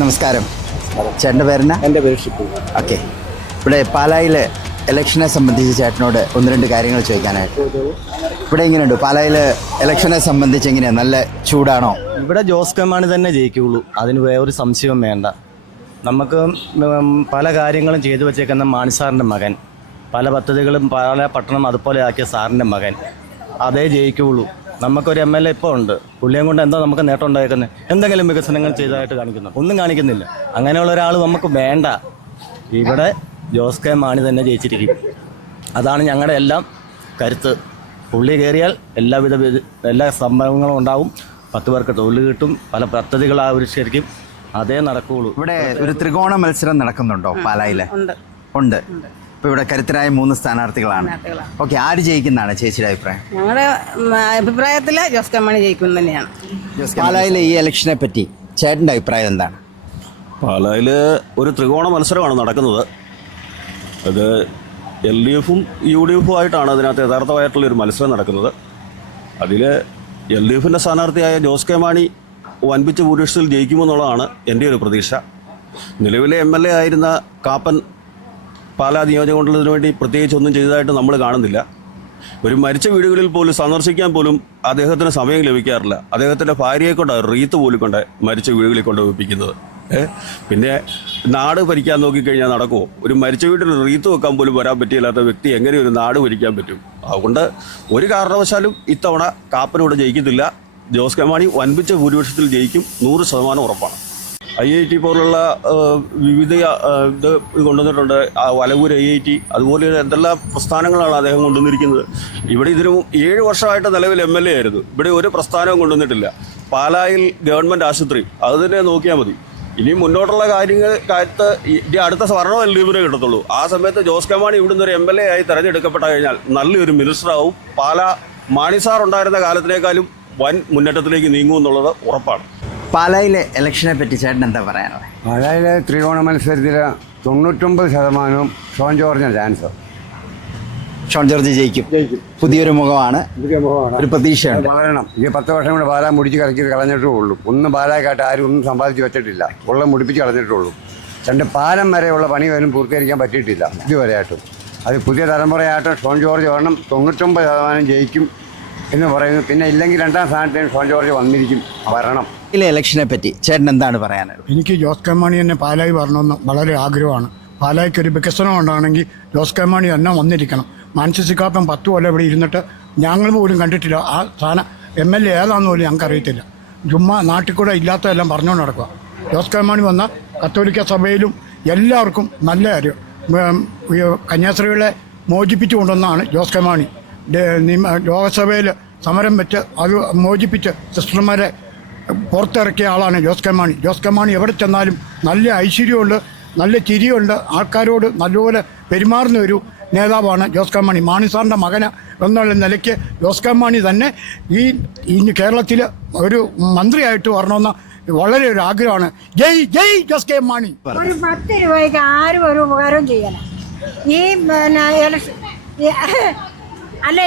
നമസ്കാരം. ചേട്ടൻ്റെ പേരെന്നാ? എൻ്റെ പേര് ഷിപ്പു. ഓക്കെ. ഇവിടെ പാലായിലെ ഇലക്ഷനെ സംബന്ധിച്ച് ചേട്ടനോട് ഒന്ന് രണ്ട് കാര്യങ്ങൾ ചോദിക്കാനായിട്ട്. ഇവിടെ എങ്ങനെയുണ്ട് പാലായിൽ ഇലക്ഷനെ സംബന്ധിച്ച്? എങ്ങനെയാണ്, നല്ല ചൂടാണോ? ഇവിടെ ജോസ് കെ മാണി തന്നെ ജയിക്കുകയുള്ളൂ, അതിന് വേറൊരു സംശയവും വേണ്ട. നമുക്ക് പല കാര്യങ്ങളും ചെയ്തു വച്ചേക്കുന്ന മാണി സാറിൻ്റെ മകൻ, പല പദ്ധതികളും പാല പട്ടണം അതുപോലെ ആക്കിയ സാറിൻ്റെ മകൻ, അതേ ജയിക്കുകയുള്ളൂ. നമുക്കൊരു MLA ഇപ്പോൾ ഉണ്ട്, പുള്ളിയും കൊണ്ട് എന്താ നമുക്ക് നേട്ടം ഉണ്ടായിരിക്കുന്നത്? എന്തെങ്കിലും വികസനങ്ങൾ ചെയ്തതായിട്ട് കാണിക്കുന്നു? ഒന്നും കാണിക്കുന്നില്ല. അങ്ങനെയുള്ള ഒരാൾ നമുക്ക് വേണ്ട. ഇവിടെ ജോസ് കെ മാണി തന്നെ ജയിച്ചിരിക്കും. അതാണ് ഞങ്ങളുടെ എല്ലാം കരുത്ത്. പുള്ളി കയറിയാൽ എല്ലാ സംഭവങ്ങളും ഉണ്ടാവും. 10 പേർക്ക് തൊഴിൽ കിട്ടും, പല പദ്ധതികൾ ആവിഷ്കരിക്കും. അതേ നടക്കുകയുള്ളൂ. ഇവിടെ ഒരു ത്രികോണ മത്സരം നടക്കുന്നുണ്ടോ പാലായിൽ? ഉണ്ട്. ഇപ്പോൾ ഇവിടെ കരുത്തരായ 3 സ്ഥാനാർത്ഥികളാണ്. ഓക്കെ, ആര് ജയിക്കുന്നതാണ് ചേച്ചിയുടെ അഭിപ്രായം? ഞങ്ങളുടെ അഭിപ്രായത്തിൽ ജോസ് കെ മാണി ജയിക്കും തന്നെയാണ്. പാലായിലെ ഈ ഇലക്ഷനെ പറ്റി ചേട്ടൻ്റെ അഭിപ്രായം എന്താണ്? പാലായിൽ ഒരു ത്രികോണ മത്സരമാണ് നടക്കുന്നത്. അത് LDFും UDFും ആയിട്ടാണ് അതിനകത്ത് യഥാർത്ഥമായിട്ടുള്ളൊരു മത്സരം നടക്കുന്നത്. അതിൽ LDFിൻ്റെ സ്ഥാനാർത്ഥിയായ ജോസ് കെ മാണി വൻപിച്ച ഭൂരിപക്ഷത്തിൽ ജയിക്കുമെന്നുള്ളതാണ് എൻ്റെ ഒരു പ്രതീക്ഷ. നിലവിലെ MLA ആയിരുന്ന കാപ്പൻ പാലാ നിയോജകമണ്ഡലത്തിന് വേണ്ടി പ്രത്യേകിച്ച് ഒന്നും ചെയ്തതായിട്ട് നമ്മൾ കാണുന്നില്ല. ഒരു മരിച്ച വീടുകളിൽ പോലും സന്ദർശിക്കാൻ പോലും അദ്ദേഹത്തിന് സമയം ലഭിക്കാറില്ല. അദ്ദേഹത്തിൻ്റെ ഭാര്യയെ കൊണ്ട് റീത്ത് പോലും കൊണ്ട് മരിച്ച വീടുകളിൽ കൊണ്ട് വെപ്പിക്കുന്നത്. പിന്നെ നാട് ഭരിക്കാൻ നോക്കിക്കഴിഞ്ഞാൽ നടക്കുമോ? ഒരു മരിച്ച വീട്ടിൽ റീത്ത് വെക്കാൻ പോലും വരാൻ പറ്റിയില്ലാത്ത വ്യക്തി എങ്ങനെ ഒരു നാട് ഭരിക്കാൻ പറ്റും? അതുകൊണ്ട് ഒരു കാരണവശാലും ഇത്തവണ കാപ്പനോട് ജയിക്കത്തില്ല. ജോസ് കെ മാണി വൻപിച്ച ഭൂരിപക്ഷത്തിൽ ജയിക്കും, 100% ഉറപ്പാണ്. IIT പോലുള്ള വിവിധ ഇത് കൊണ്ടുവന്നിട്ടുണ്ട്. വലവൂർ IIT, അതുപോലെ എന്തെല്ലാം പ്രസ്ഥാനങ്ങളാണ് അദ്ദേഹം കൊണ്ടുവന്നിരിക്കുന്നത്. ഇവിടെ ഇതിനും 7 വർഷമായിട്ട് നിലവിൽ MLA ആയിരുന്നു. ഇവിടെ ഒരു പ്രസ്ഥാനവും കൊണ്ടുവന്നിട്ടില്ല. പാലായിൽ ഗവൺമെൻറ് ആശുപത്രി, അത് തന്നെ നോക്കിയാൽ മതി. ഇനി മുന്നോട്ടുള്ള കാര്യത്ത് ഇനി അടുത്ത സ്വർണ്ണം LDFിനെ കിട്ടത്തുള്ളൂ. ആ സമയത്ത് ജോസ് കെ മാണി ഇവിടുന്ന് ഒരു MLA ആയി തിരഞ്ഞെടുക്കപ്പെട്ട കഴിഞ്ഞാൽ നല്ലൊരു മിനിസ്റ്ററാവും. പാലാ മാണി സാർ ഉണ്ടായിരുന്ന കാലത്തിനേക്കാളും വൻ മുന്നേറ്റത്തിലേക്ക് നീങ്ങുമെന്നുള്ളത് ഉറപ്പാണ്. പാലായിലെ ഇലക്ഷനെ പറ്റി ചേട്ടൻ എന്താ പറയാനുള്ളത്? പാലായിലെ ത്രികോണ മത്സരത്തിൽ 99% ഷോൺ ജോർജിന് ചാൻസ്. ഷോൺ ജോർജ് ജയിക്കും. പുതിയൊരു മുഖമാണ്, ഒരു പ്രതീക്ഷയുണ്ട്. വളരണം. ഈ 10 വർഷം കൂടെ പാലാ മുടിച്ച് കളഞ്ഞിട്ടേ ഉള്ളൂ. ഒന്നും പാലാക്കാട്ട് ആരും ഒന്നും സമ്പാദിച്ച് വെച്ചിട്ടില്ല. ഉള്ള മുടിപ്പിച്ച് കളഞ്ഞിട്ടുള്ളൂ. 2 പാലം വരെയുള്ള പണി പോലും പൂർത്തീകരിക്കാൻ പറ്റിയിട്ടില്ല ഇതുവരെയായിട്ടും. അത് പുതിയ തലമുറയായിട്ടും ഷോൺ ജോർജ് വരണം. 99% ജയിക്കും എന്ന് പറയുന്നു. പിന്നെ ഇല്ലെങ്കിൽ 2ാം സ്ഥാനത്തിന് ഷോൺ ജോർജ് വന്നിരിക്കും, വരണം. ഇതിലെ ഇലക്ഷനെ പറ്റി ചേട്ടൻ എന്താണ് പറയാനുള്ളത്? എനിക്ക് ജോസ് കെ മാണി തന്നെ പാലായി വരണമെന്ന് വളരെ ആഗ്രഹമാണ്. പാലായ്ക്ക് ഒരു വികസനം ഉണ്ടാണെങ്കിൽ ജോസ് കെ മാണി തന്നെ വന്നിരിക്കണം. മാനസിക കാപ്പൻ 10 കൊല്ലം ഇവിടെ ഇരുന്നിട്ട് ഞങ്ങൾ പോലും കണ്ടിട്ടില്ല. ആ സ്ഥാനം MLA ഏതാണെന്ന് പോലും ഞങ്ങൾക്ക് അറിയത്തില്ല. ചുമ്മാ നാട്ടിൽ കൂടെ ഇല്ലാത്തതെല്ലാം പറഞ്ഞുകൊണ്ട് നടക്കുക. ജോസ് കെ മാണി വന്ന കത്തോലിക്ക സഭയിലും എല്ലാവർക്കും നല്ല കാര്യം. കന്യാസ്ത്രീകളെ മോചിപ്പിച്ചു കൊണ്ടുവന്നാണ് ജോസ് കെ മാണി. ലോകസഭയിൽ സമരം വെച്ച് അത് മോചിപ്പിച്ച് സിസ്റ്റർമാരെ പുറത്തിറക്കിയ ആളാണ് ജോസ് കെ മാണി. ജോസ് കെ മാണി എവിടെ ചെന്നാലും നല്ല ഐശ്വര്യമുണ്ട്, നല്ല ചിരിയുണ്ട്, ആൾക്കാരോട് നല്ലപോലെ പെരുമാറുന്ന ഒരു നേതാവാണ് ജോസ് കെ മാണി. മാണി സാറിൻ്റെ മകന് എന്നുള്ള നിലയ്ക്ക് ജോസ് കെ മാണി തന്നെ ഈ കേരളത്തിൽ ഒരു മന്ത്രിയായിട്ട് വരണമെന്ന് വളരെ ഒരു ആഗ്രഹമാണ്. ജയ് ജയ് ജോസ് കെ മാണി. ഒരു 10 രൂപയ്ക്ക് ആരും ഒരു ഉപകാരവും ചെയ്യണം. ഈ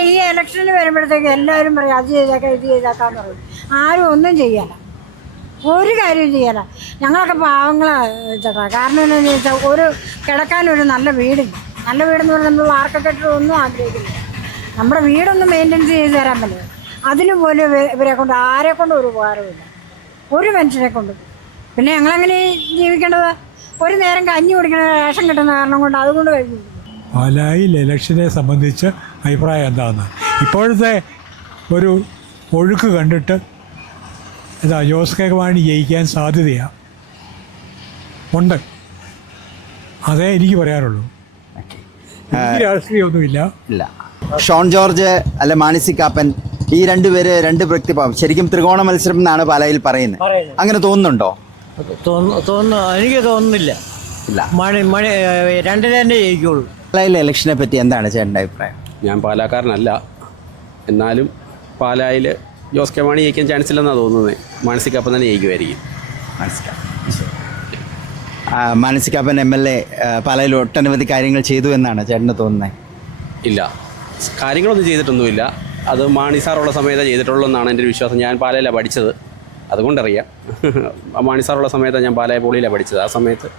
ഈ ഇലക്ഷന് വരുമ്പോഴത്തേക്ക് എല്ലാവരും പറയും അത് ചെയ്തേക്കാം ഇത് ചെയ്തേക്കാന്ന് പറയും. ആരും ഒന്നും ചെയ്യണം, ഒരു കാര്യവും ചെയ്യണം. ഞങ്ങളൊക്കെ പാവങ്ങളാണ് ചേട്ടാ. കാരണം എന്താണെന്ന് ചോദിച്ചാൽ ഒരു കിടക്കാനൊരു നല്ല വീടില്ല. നല്ല വീടെന്ന് പറഞ്ഞാൽ നമ്മൾ ആർക്കൊക്കെ ഒന്നും ആഗ്രഹിക്കില്ല. നമ്മുടെ വീടൊന്നും മെയിൻ്റെനൻസ് ചെയ്ത് തരാൻ പറ്റില്ല. അതിന് പോലും ഇവരെ കൊണ്ട് ആരെ കൊണ്ടും ഒരു ഉപകാരമില്ല, ഒരു മനുഷ്യരെ കൊണ്ടും. പിന്നെ ഞങ്ങളെങ്ങനെ ജീവിക്കേണ്ടത്? ഒരു നേരം കഞ്ഞി കുടിക്കണ റേഷൻ കിട്ടുന്ന കാരണം കൊണ്ട് അതുകൊണ്ട് കഴിഞ്ഞു. പാലായിൽ ഇലക്ഷനെ സംബന്ധിച്ച് അഭിപ്രായം എന്താണെന്ന് ഇപ്പോഴത്തെ ഒരു ഒഴുക്ക് കണ്ടിട്ട് ജോസ് കെ മാണി ജയിക്കാൻ സാധ്യതയാണ് ഉണ്ട്. അതേ എനിക്ക് പറയാനുള്ളൂ. രാഷ്ട്രീയമൊന്നുമില്ല. ഇല്ല. ഷോൺ ജോർജ് അല്ലെ മാണി കാപ്പൻ, ഈ 2 പേര് 2 വ്യക്തിഭാവം. ശരിക്കും ത്രികോണ മത്സരം എന്നാണ് പാലായിൽ പറയുന്നത്. അങ്ങനെ തോന്നുന്നുണ്ടോ? എനിക്ക് തോന്നുന്നില്ല. ഇല്ല, മണി 2 തന്നെ ജയിക്കുള്ളൂ. പാലായിലെ ഇലക്ഷനെ പറ്റി എന്താണ് ചേട്ടൻ്റെ അഭിപ്രായം? ഞാൻ പാലാക്കാരനല്ല, എന്നാലും പാലായിൽ ജോസ് കെ മാണി ജയിക്കാൻ ചാൻസ് ഇല്ലെന്നാണ് തോന്നുന്നത്. മാനസിക കാപ്പൻ തന്നെ ജയിക്കുമായിരിക്കും. മാനസിക കാപ്പൻ MLA പാലായിൽ ഒട്ടനവധി കാര്യങ്ങൾ ചെയ്തു എന്നാണ് ചേട്ടന് തോന്നുന്നത്? ഇല്ല, കാര്യങ്ങളൊന്നും ചെയ്തിട്ടൊന്നുമില്ല. അത് മാണി സാറുള്ള സമയത്ത് ചെയ്തിട്ടുള്ളൂ എന്നാണ് എൻ്റെ ഒരു വിശ്വാസം. ഞാൻ പാലയിലാണ് പഠിച്ചത്. അതുകൊണ്ടറിയാം. മാണി സാറുള്ള സമയത്താണ് ഞാൻ പാലായി പോളിയിലാണ് പഠിച്ചത്. ആ സമയത്ത്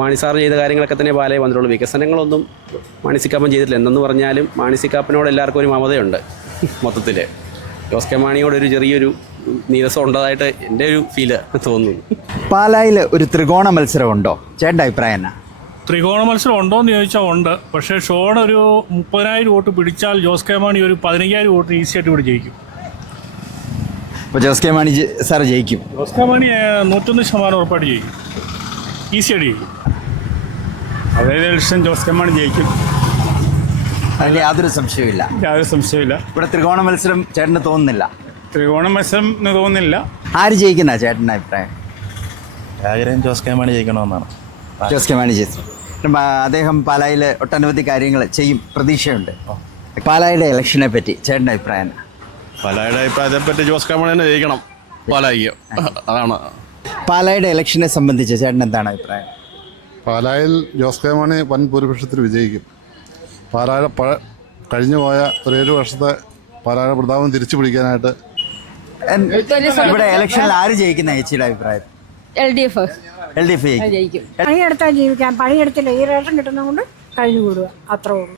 മാണി സാർ ചെയ്ത കാര്യങ്ങളൊക്കെ തന്നെ പാലായി വന്നിട്ടുള്ളൂ. വികസനങ്ങളൊന്നും മാണി സി കാപ്പൻ ചെയ്തിട്ടില്ല. എന്തെന്ന് പറഞ്ഞാലും മാണി സി കാപ്പനോട് എല്ലാവർക്കും ഒരു മമതയുണ്ട്. മൊത്തത്തിൽ ജോസ് കെ മാണിയോടൊരു ചെറിയൊരു നീരസം ഉണ്ടതായിട്ട് എൻ്റെ ഒരു ഫീല് തോന്നുന്നു. പാലായിൽ ഒരു ത്രികോണ മത്സരം ഉണ്ടോ? ചേട്ടൻ്റെ അഭിപ്രായം എന്നാ? ത്രികോണ മത്സരം ഉണ്ടോ എന്ന് ചോദിച്ചാൽ ഉണ്ട്. പക്ഷേ ഷോൺ ഒരു 30,000 വോട്ട് പിടിച്ചാൽ ജോസ് കെ മാണി ഒരു 15,000 വോട്ട് ഈസിയായിട്ട് ഇവിടെ ജയിക്കും. അപ്പോൾ ജോസ് കെ മാണി സാർ ജയിക്കും? ജോസ് കെ മാണി 101% ഉറപ്പായിട്ട് ജയിക്കും, ഈസിയായിട്ട് ജയിക്കും. അതായത് ഇലക്ഷൻ ജോസ് കെ മാണി ജയിക്കും, അതിൽ യാതൊരു സംശയമില്ല. യാതൊരു സംശയമില്ല. ഇവിടെ ത്രികോണ മത്സരം ചേട്ടന് തോന്നുന്നില്ല? ത്രികോണ മത്സരം എന്ന് തോന്നുന്നില്ല. ആര് ജയിക്കുന്ന ചേട്ടൻ്റെ അഭിപ്രായം? ആഗ്രഹം ജോസ് കെ മാണി ജയിക്കണമെന്നാണ്. ജോസ് കെ മാണി ജയിച്ചു. അദ്ദേഹം പാലായിൽ ഒട്ടനവധി കാര്യങ്ങൾ ചെയ്യും, പ്രതീക്ഷയുണ്ട്. പാലായുടെ ഇലക്ഷനെ പറ്റി ചേട്ടൻ്റെ അഭിപ്രായം എന്നാ? പാലായുടെ അഭിപ്രായത്തെ പറ്റി ജോസ് കെ മാണി തന്നെ ജയിക്കണം പാലായിക്ക്, അതാണ്. പാലായുടെ ഇലക്ഷനെ സംബന്ധിച്ച് ചേട്ടൻ എന്താണ് അഭിപ്രായം? പാലായിൽ ജോസ് കെ മാണി വൻ ഭൂരിപക്ഷത്തിൽ വിജയിക്കും. പാലായുടെ കഴിഞ്ഞു പോയ ഒരു 7 വർഷത്തെ പാലായുടെ പ്രതാപം തിരിച്ചു പിടിക്കാനായിട്ട്. ഇവിടെ ഇലക്ഷനിൽ ആര് ജയിക്കുന്ന ചേച്ചിയുടെ അഭിപ്രായം? LDF LDF ജയിക്കും. പണിയെടുത്താൽ ജീവിക്കാം, പണിയെടുത്തില്ല ഈ റേഷൻ കിട്ടുന്നത് കൊണ്ട് കഴിഞ്ഞു കൂടുക, അത്രേ ഉള്ളൂ.